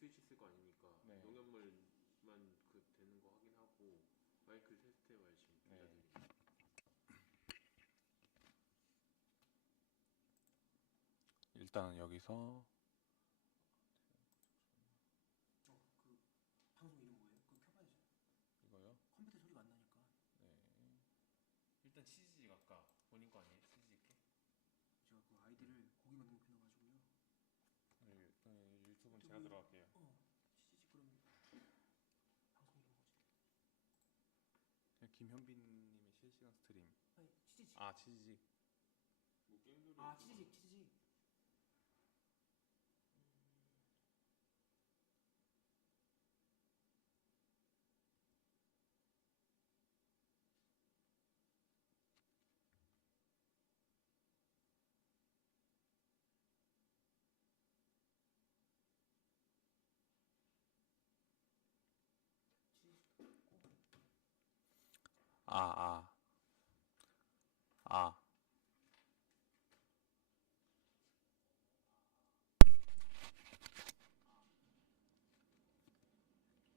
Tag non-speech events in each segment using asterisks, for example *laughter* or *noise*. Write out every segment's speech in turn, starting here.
스위치 쓸 거 아니니까? 네. 농약물만 그 되는 거 확인하고 마이크를 테스트해봐요 지금 네. 기자들이. 일단 여기서 김현빈님의 실시간 스트림. 아니 치즈지. 아 치즈직. 뭐 게임소리 아 치즈지 치즈지. 아 아. 아.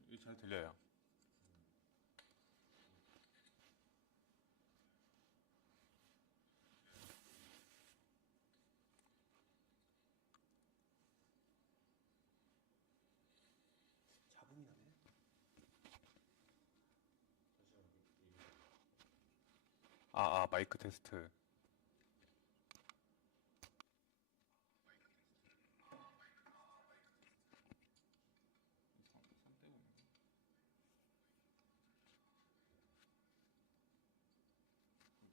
이잘 들려요. 잡음이 나네. 아, 아, 마이크 테스트.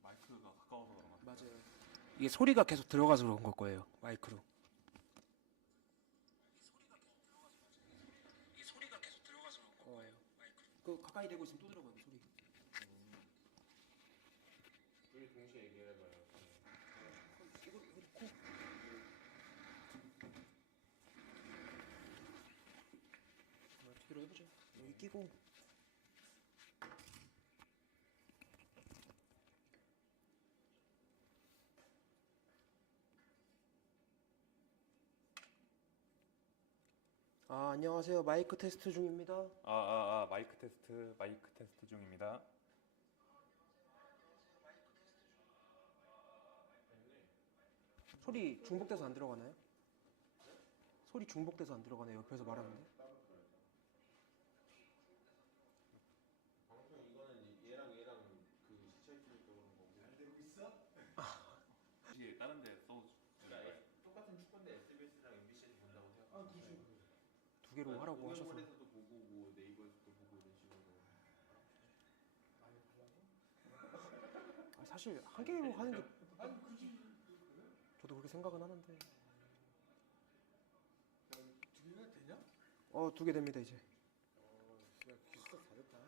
마이크가 가까워서 그런가? 맞아요. 이게 소리가 계속 들어가서 그런 걸 거예요. 마이크로. 이게 소리가 계속 들어가서 그런 거예요. 마이크로. 그 가까이 대고 있으면 또 들어가요 그 소리. 둘이 동시에 얘기를 해봐요 이거 이거 코. 어, 뒤로 해보죠. 여기 끼고. 아 안녕하세요 마이크 테스트 중입니다. 아, 아, 아, 마이크 테스트, 마이크 테스트 중입니다. 소리 중복돼서 안 들어가나요? 소리 중복돼서 안 들어가네요. 옆에서 말하는데. 방송 이거는 얘랑 얘랑 그 시차 있으니까 그런 거고 잘 되고 있어? *laughs* 혹시 다른 데 써주 그러니까 똑같은 축구인데 SBS랑 MBC에서 본다고 생각하면 아 그죠 두 개로 하라고 하셔서. 동영몰에서도 보고 뭐 네이버에서도 보고 이런 식으로 아, 사실 한 개로 하는 게 저도 그렇게 생각은 하는데 두 개가 되냐? 어 두 개 됩니다 이제 어, 야 기스가 다 됐다.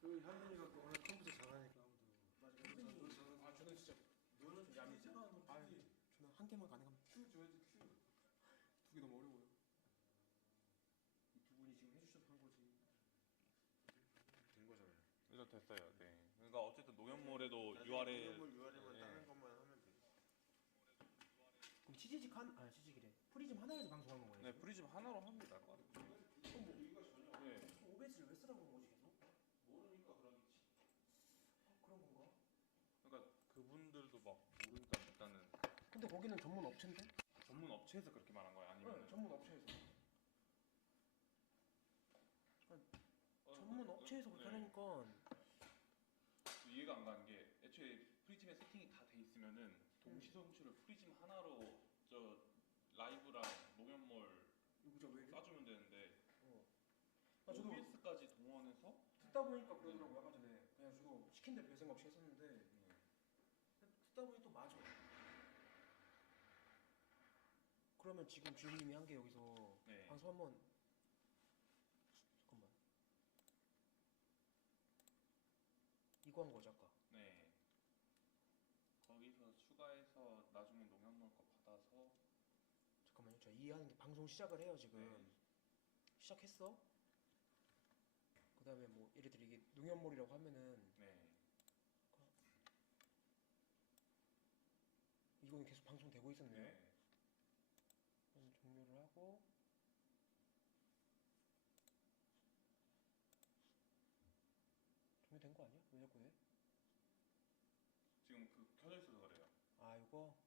그 현빈이가 또 오늘 컴퓨터 잘하니까 아무도. 아, 저는 진짜 너는 좀 얌전히. 아, 저는 한 개만 가능합니다 큐 줘야지 큐. 두 개 너무 어려워요. 이 두 분이 지금 해주셔서 한 거지 된 거잖아요 일단 됐어요. 노현몰에도 URL 동영몰 URL만 예. 따는 것만 하면 돼 그럼 치즈직 한.. 아 치즈직이래 프리즘 하나에서 방송하는 거예요? 네, 프리즘 하나로 하는 게 나을 것 같아요. 네. OBS를 왜 쓰라고 그런 거지 계속? 모르니까 그러겠지 아, 그런 건가? 그러니까 그분들도 막 모르니까 일단은 근데 거기는 전문 업체인데? 전문 업체에서 그렇게 말한 거예요? 아니면 네, 전문 업체에서 어, 전문 그- 업체에서 그렇게 네. 하니까 애초에 프리즘에 세팅이 다 돼 있으면은 동시 송출을 프리즘 하나로 저 라이브랑 왜 이래? 쏴주면 되는데 어. 아 저도 OBS까지 동원해서? 듣다 보니까 그러더라고요. 아까 전에. 그냥 저도 시킨 대로 별 생각 없이 했었는데. 듣다 보니 또 맞아. 그러면 지금 주인님이 한 게 여기서 네. 방송 한번 잠깐만 이거 한 거죠 아까 네. 거기서 추가해서 나중에 노현몰 거 받아서 잠깐만요 저 이해하는 게 방송 시작을 해요 지금 네. 시작했어 그 다음에 뭐 예를 들어 이게 농협몰이라고 하면은 네. 이거는 계속 방송되고 있었네요 네. 종료를 하고 종료된 거 아니야? 왜 자꾸 해? 지금 그 켜져 있어서 그래요. 아 이거.